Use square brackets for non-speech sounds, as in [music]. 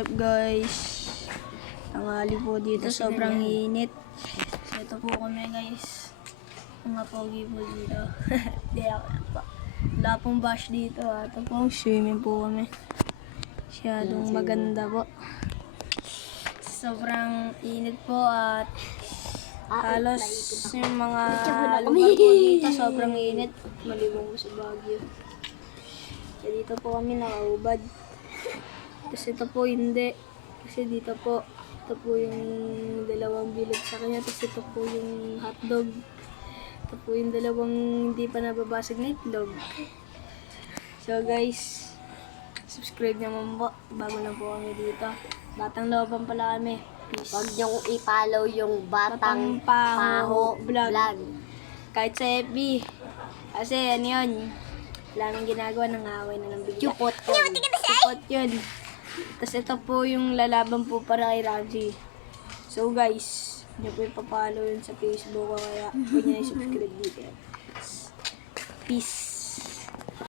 up guys? Tanghali po dito, sobrang init. So ito po kami guys. Mga pogi po dito. [laughs] Di ako po. Wala pong bash dito ha. Ito po, swimming po kami. Masyadong maganda po. Sobrang init po at halos yung mga lugar po dito sobrang init. Maliban po sa Baguio. Kaya dito po kami nakaubad. Tapos ito po hindi. Kasi dito po, ito po yung dalawang bilog sa kanya. Tapos ito po yung hotdog. Ito po yung dalawang hindi pa nababasag na itlog. So guys, subscribe naman po. Bago lang po kami dito. Batang looban pala kami. Peace. Huwag niyong i-follow yung Batang Batang Paho Paho Vlog. Vlog. Kahit sa FB. Kasi ano yun, wala nang ginagawa ng away na lang bigla. Chupot yun. Support yun. Tapos ito po yung lalaban po para kay Raji. So guys, hindi po ipapalo yun sa Facebook ko kaya niyo na subscribe dito. Peace.